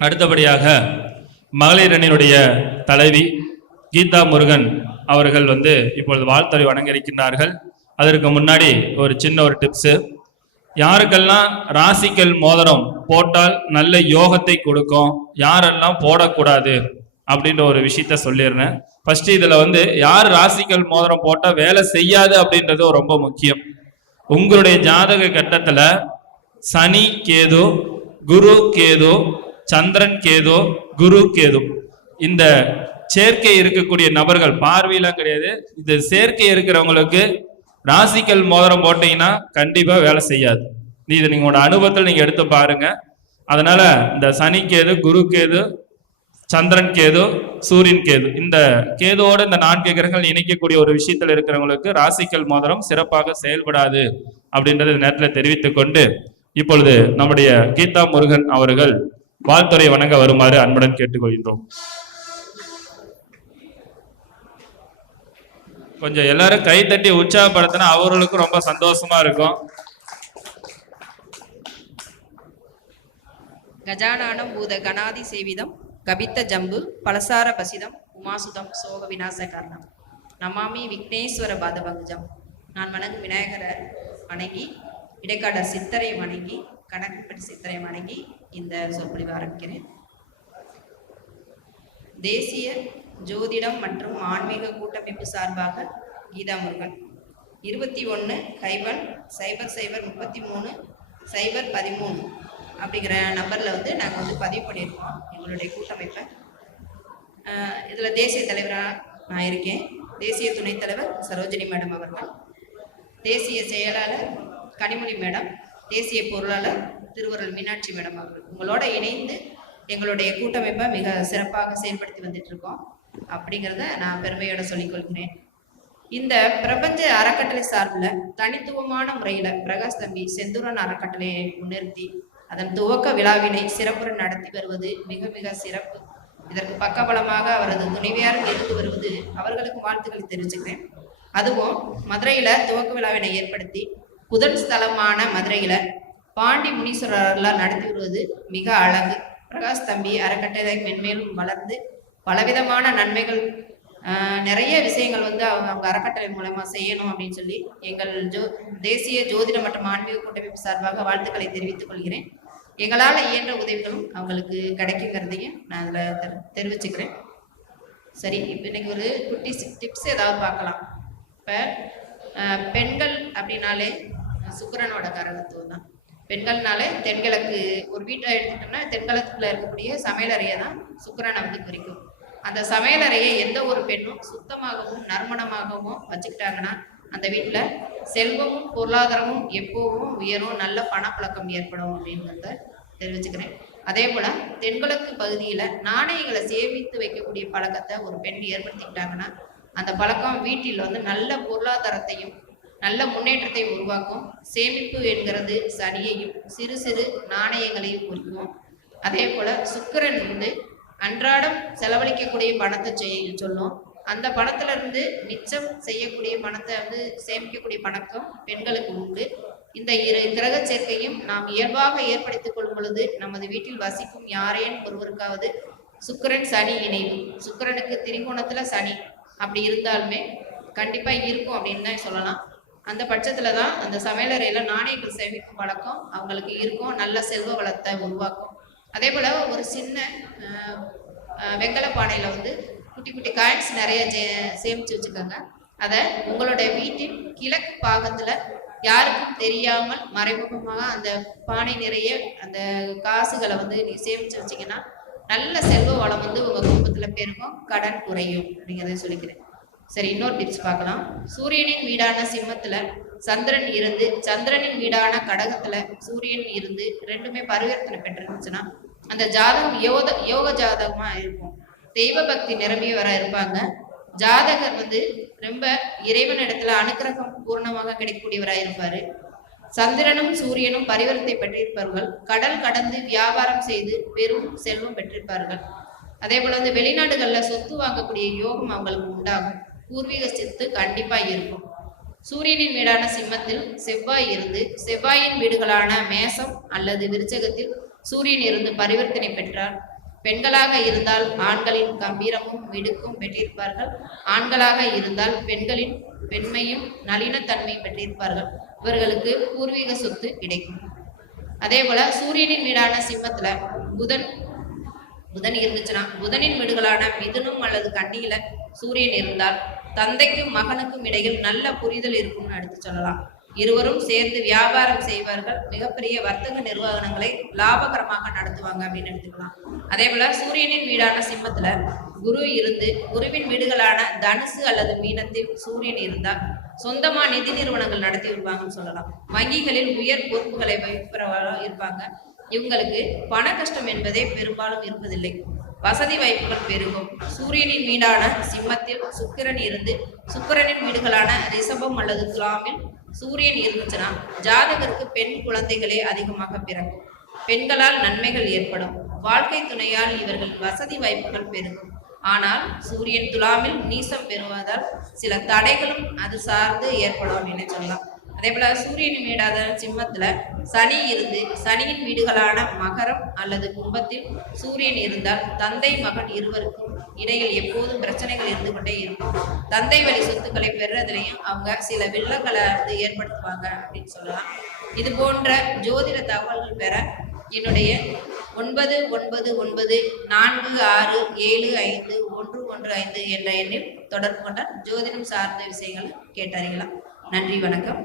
அடுத்தபடியாக மகளிர் அணியினுடைய தலைவி கீதா முருகன் அவர்கள் இப்பொழுது வாழ்த்துறை வழங்க இருக்கின்றார்கள். அதற்கு முன்னாடி ஒரு சின்ன ஒரு டிப்ஸு. யாருக்கெல்லாம் ராசிக்கல் மோதிரம் போட்டால் நல்ல யோகத்தை கொடுக்கும், யாரெல்லாம் போடக்கூடாது அப்படின்ற ஒரு விஷயத்த சொல்லிடுறேன். ஃபர்ஸ்ட் இதுல யார் ராசிக்கல் மோதிரம் போட்டா வேலை செய்யாது அப்படின்றது ரொம்ப முக்கியம். உங்களுடைய ஜாதக கட்டத்துல சனி கேது, குரு கேது, சந்திரன் கேது, குரு கேது, இந்த சேர்க்கை இருக்கக்கூடிய நபர்கள் பார்வையெல்லாம் கிடையாது, இந்த சேர்க்கை இருக்கிறவங்களுக்கு ராசிக்கல் மோதிரம் போட்டீங்கன்னா கண்டிப்பா வேலை செய்யாது. இது நீங்களோட அனுபவத்தில் நீங்க எடுத்து பாருங்க. அதனால இந்த சனி கேது, குரு கேது, சந்திரன் கேது, சூரியன் கேது, இந்த கேதுவோட இந்த 4 கிரகங்கள் இணைக்கக்கூடிய ஒரு விஷயத்தில் இருக்கிறவங்களுக்கு ராசிக்கல் மோதிரம் சிறப்பாக செயல்படாது அப்படின்றத நேரத்தில் தெரிவித்துக் கொண்டு இப்பொழுது நம்முடைய கீதா முருகன் அவர்கள் வாழ்த்துறை வணங்க வருமாறு அன்புடன் கேட்டுக்கொள்கின்றோம். கொஞ்சம் எல்லாரும் கை தட்டி உற்சாகப்படுத்தினா அவர்களுக்கும் ரொம்ப சந்தோஷமா இருக்கும். கஜானானம் பூத கணாதி சேவிதம் கபித்த ஜம்பு பலசார பசிதம் உமாசுதம் சோக விநாச காரணம் நமாமி விக்னேஸ்வர பாதபங்கஜம். நான் வணங்கும் விநாயகரை வணங்கி இடைக்காடர் சித்தரை வணங்கி கணக்குப்பட்டி சித்தரை வணங்கி இந்த சொற்பொழிவு ஆரம்பிக்கிறேன். தேசிய ஜோதிடம் மற்றும் ஆன்மீக கூட்டமைப்பு சார்பாக கீதா முருகன் 21-00-33-013 அப்படிங்கிற நம்பரில் நாங்கள் பதிவு பண்ணியிருக்கோம் எங்களுடைய கூட்டமைப்பை. இதில் தேசிய தலைவராக நான் இருக்கேன். தேசிய துணைத் தலைவர் சரோஜினி மேடம் அவர்கள், தேசிய செயலாளர் கனிமொழி மேடம், தேசிய பொருளாளர் திருவருள் மீனாட்சி மேடம் அவர்கள் உங்களோட இணைந்து எங்களுடைய கூட்டமைப்பை மிக சிறப்பாக செயல்படுத்தி வந்துட்டு இருக்கோம் அப்படிங்கிறத நான் பெருமையோட சொல்லிக்கொள்கிறேன். இந்த பிரபஞ்ச அறக்கட்டளை சார்பில் தனித்துவமான முறையில் பிரகாஷ் தம்பி செந்தூரன் அறக்கட்டளையை முன்னிறுத்தி அதன் துவக்க விழாவினை சிறப்புற நடத்தி வருவது மிக மிக சிறப்பு. இதற்கு பக்கபலமாக அவரது துணைவியாரும் இருந்து வருவது அவர்களுக்கு வாழ்த்துக்களை தெரிவிச்சுக்கிறேன். அதுவும் மதுரையில துவக்க விழாவினை ஏற்படுத்தி புதன் ஸ்தலமான மதுரையில பாண்டி முனீஸ்வரர்லாம் நடத்தி வருவது மிக அழகு. பிரகாஷ் தம்பி அறக்கட்டளை மென்மேலும் வளர்ந்து பலவிதமான நன்மைகள் நிறைய விஷயங்கள் அவங்க அறக்கட்டளை மூலமா செய்யணும் அப்படின்னு சொல்லி எங்கள் தேசிய ஜோதிட மற்றும் ஆன்மீக கூட்டமைப்பு சார்பாக வாழ்த்துக்களை தெரிவித்துக் கொள்கிறேன். எங்களால் இயன்ற உதவிகளும் அவங்களுக்கு கிடைக்குங்கிறதையும் நான் அதில் தெரிவிச்சுக்கிறேன். சரி, இப்போ இன்னைக்கு ஒரு குட்டி டிப்ஸ் ஏதாவது பார்க்கலாம். இப்போ பெண்கள் அப்படின்னாலே சுக்கிரனோட காரகத்துவம் தான். பெண்கள்னாலே தென்கிழக்கு ஒரு வீட்டை எடுத்துட்டோம்னா தென்கிழக்குள்ள இருக்கக்கூடிய சமையலறையை தான் சுக்கிரனை குறிக்கும். அந்த சமையலறையை எந்த ஒரு பெண்ணும் சுத்தமாகவும் நறுமணமாகவும் வச்சுக்கிட்டாங்கன்னா அந்த வீட்டில் செல்வமும் பொருளாதாரமும் எப்போவும் உயரும், நல்ல பணப்பழக்கம் ஏற்படும் அப்படின்றத தெரிவிச்சுக்கிறேன். அதே போல தென்கிழக்கு பகுதியில் நாணயங்களை சேமித்து வைக்கக்கூடிய பழக்கத்தை ஒரு பெண் ஏற்படுத்திக்கிட்டாங்கன்னா அந்த பழக்கம் வீட்டில் நல்ல பொருளாதாரத்தையும் நல்ல முன்னேற்றத்தையும் உருவாக்கும். சேமிப்பு என்கிறது சனியையும் சிறு சிறு நாணயங்களையும் குறிக்கும். அதே போல சுக்கிரன் அன்றாடம் செலவழிக்கக்கூடிய பணத்தை சொல்லும். அந்த பணத்துல இருந்து மிச்சம் செய்யக்கூடிய பணத்தை சேமிக்கக்கூடிய பழக்கம் பெண்களுக்கு உண்டு. இந்த கிரக சேர்க்கையும் நாம் இயல்பாக ஏற்படுத்திக் கொள்ளும் பொழுது நமது வீட்டில் வசிக்கும் யாரேனும் ஒருவருக்காவது சுக்கிரன் சனி இணைவு, சுக்கிரனுக்கு திரிகோணத்துல சனி அப்படி இருந்தாலுமே கண்டிப்பா இருக்கும் அப்படின்னு தான் சொல்லலாம். அந்த பட்சத்துல தான் அந்த சமையலறையில நாணயங்கள் சேமிக்கும் பழக்கம் அவங்களுக்கு இருக்கும், நல்ல செல்வ வளத்தை உருவாக்கும். அதே போல ஒரு சின்ன வெங்கல பானையில குட்டி குட்டி காயின்ஸ் நிறைய சேமிச்சு வச்சுக்கோங்க. அதை உங்களுடைய வீட்டின் கிழக்கு பாகத்துல யாருக்கும் தெரியாமல் மறைமுகமாக அந்த பானை நிறைய அந்த காசுகளை நீ சேமிச்சு வச்சீங்கன்னா நல்ல செல்வ வளம் உங்க குடும்பத்துல பெருகும், கடன் குறையும் அப்படிங்கிறத சொல்லிக்கிறேன். சரி, இன்னொரு டிப்ஸ் பார்க்கலாம். சூரியனின் வீடான சிம்மத்துல சந்திரன் இருந்து சந்திரனின் வீடான கடகத்துல சூரியன் இருந்து ரெண்டுமே பரிவர்த்தனை பெற்றிருந்துச்சுன்னா அந்த ஜாதகம் யோக ஜாதகமா இருக்கும். தெய்வ பக்தி நிரம்பியவரா இருப்பாங்க. ஜாதகர் ரொம்ப இறைவன் இடத்துல அனுக்கிரகம் பூர்ணமாக கிடைக்கக்கூடியவராக இருப்பாரு. சந்திரனும் சூரியனும் பரிவர்த்தனை பெற்றிருப்பார்கள். கடல் கடந்து வியாபாரம் செய்து பெரும் செல்வம் பெற்றிருப்பார்கள். அதே போல வெளிநாடுகள்ல சொத்து வாங்கக்கூடிய யோகம் அவங்களுக்கு உண்டாகும். பூர்வீக சொத்து கண்டிப்பா இருக்கும். சூரியனின் வீடான சிம்மத்தில் செவ்வாய் இருந்து செவ்வாயின் வீடுகளான மேசம் அல்லது விருச்சகத்தில் சூரியன் இருந்து பரிவர்த்தனை பெற்றார். பெண்களாக இருந்தால் ஆண்களின் கம்பீரமும் மிடுக்கும் பெற்றிருப்பார்கள். ஆண்களாக இருந்தால் பெண்களின் பெண்மையும் நளினத்தன்மையும் பெற்றிருப்பார்கள். இவர்களுக்கு பூர்வீக சொத்து கிடைக்கும். அதே போல சூரியனின் வீடான சிம்மத்துல புதன் இருந்துச்சுன்னா புதனின் வீடுகளான மிதுனம் அல்லது கன்னியில சூரியன் இருந்தால் தந்தைக்கும் மகனுக்கும் இடையில் நல்ல புரிதல் இருக்கும்னு எடுத்து சொல்லலாம். இருவரும் சேர்ந்து வியாபாரம் செய்வார்கள். மிகப்பெரிய வர்த்தக நிறுவனங்களை லாபகரமாக நடத்துவாங்க அப்படின்னு எடுத்துக்கலாம். அதே போல சூரியனின் வீடான சிம்மத்துல குரு இருந்து குருவின் வீடுகளான தனுசு அல்லது மீனத்தில் சூரியன் இருந்தால் சொந்தமா நிதி நிறுவனங்கள் நடத்தி வருவாங்கன்னு சொல்லலாம். வங்கிகளில் உயர் பொறுப்புகளை வகிப்பவர்களாக இருப்பாங்க. இவங்களுக்கு பண கஷ்டம் என்பதே பெரும்பாலும் இருப்பதில்லை. வசதி வாய்ப்புகள் பெருகும். சூரியனின் வீடான சிம்மத்தில் சுக்கிரன் இருந்து சுக்கிரனின் வீடுகளான ரிஷபம் அல்லது துலாமில் சூரியன் இருந்துச்சுன்னா ஜாதகருக்கு பெண் குழந்தைகளே அதிகமாக பிறக்கும். பெண்களால் நன்மைகள் ஏற்படும். வாழ்க்கை துணையால் இவர்கள் வசதி வாய்ப்புகள் பெருகும். ஆனால் சூரியன் துலாமில் நீசம் பெறுவதால் சில தடைகளும் அது சார்ந்து ஏற்படும் அப்படின்னு சொல்லலாம். அதே போல சூரியனின் வீடாத சிம்மத்துல சனி இருந்து சனியின் வீடுகளான மகரம் அல்லது கும்பத்தில் சூரியன் இருந்தால் தந்தை மகன் இருவருக்கும் இடையில் எப்போதும் பிரச்சனைகள் இருந்து கொண்டே இருக்கும். தந்தை வழி சொத்துக்களை பெறுறதுலையும் அவங்க சில வில்லங்களை ஏற்படுத்துவாங்க அப்படின்னு சொல்லலாம். இது போன்ற ஜோதிட தகவல்கள் பெற என்னுடைய 9994675115 என்ற எண்ணில் தொடர்பு கொண்ட ஜோதிடம் சார்ந்த விஷயங்களை கேட்டறியலாம். நன்றி, வணக்கம்.